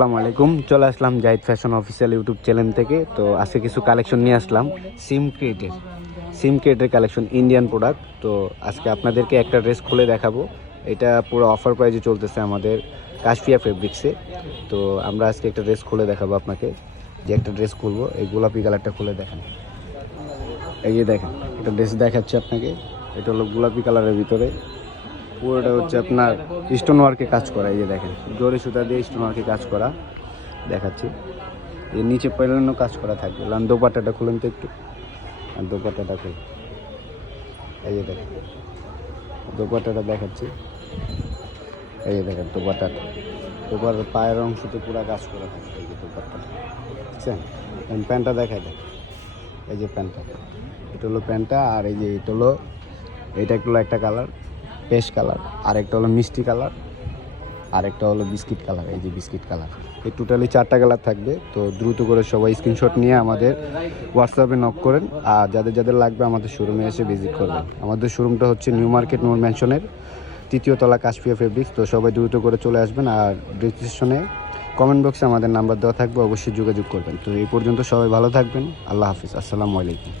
আসসালামু আলাইকুম, চলে আসলাম Zahid fashion official YouTube channel থেকে। তো আজকে কিছু কালেকশন নিয়ে আসলাম সিম ক্রিয়েটের কালেকশন, ইন্ডিয়ান প্রোডাক্ট। তো আজকে আপনাদেরকে একটা ড্রেস খুলে দেখাবো। এটা পুরো অফার প্রাইজে চলতেছে আমাদের কাশফিয়া ফেব্রিক্সে। তো আমরা আজকে একটা ড্রেস খুলে দেখাবো আপনাকে। যে একটা ড্রেস খুলবো, এই গোলাপি কালারটা খুলে দেখান। এই যে দেখেন, একটা ড্রেস দেখাচ্ছে আপনাকে। এটা হলো গোলাপি কালারের ভিতরে, পুরোটা হচ্ছে আপনার স্টোন ওয়ার্কে কাজ করা। এই যে দেখেন, জরি সুতা দিয়ে স্টোন ওয়ার্কে কাজ করা দেখাচ্ছি। এর নিচে প্যানেলও কাজ করা থাকবে। দোপাট্টাটা খুলেন তো একটু, আর দোপাট্টাটা খুলে এই যে দেখেন, দোপাট্টাটা দেখাচ্ছি। এই যে দেখেন দোপার পায়ের অংশতে পুরো কাজ করা থাকবে। এই যে দোপাট্টাটা বুঝছেন। প্যান্টটা দেখাই দেয়, এই যে প্যান্টটা, এটা হলো প্যান্টটা। আর এই যে এটা একটু একটা কালার পেস্ট কালার, আর একটা হলো মিষ্টি কালার, আর একটা হলো বিস্কিট কালার। এই যে বিস্কিট কালার, এই টোটালি 4টা কালার থাকবে। তো দ্রুত করে সবাই স্ক্রিনশট নিয়ে আমাদের হোয়াটসঅ্যাপে নক করেন। আর যাদের লাগবে আমাদের শোরুমে এসে ভিজিট করবেন। আমাদের শোরুমটা হচ্ছে নিউ মার্কেট নূর ম্যানশনের 3য় তলা, কাশফিয়া ফেব্রিক্স। তো সবাই দ্রুত করে চলে আসবেন। আর ডিসক্রিপশনে কমেন্ট বক্সে আমাদের নাম্বার দেওয়া থাকবে, অবশ্যই যোগাযোগ করবেন। তো এই পর্যন্ত সবাই ভালো থাকবেন। আল্লাহ হাফিজ, আসসালামু আলাইকুম।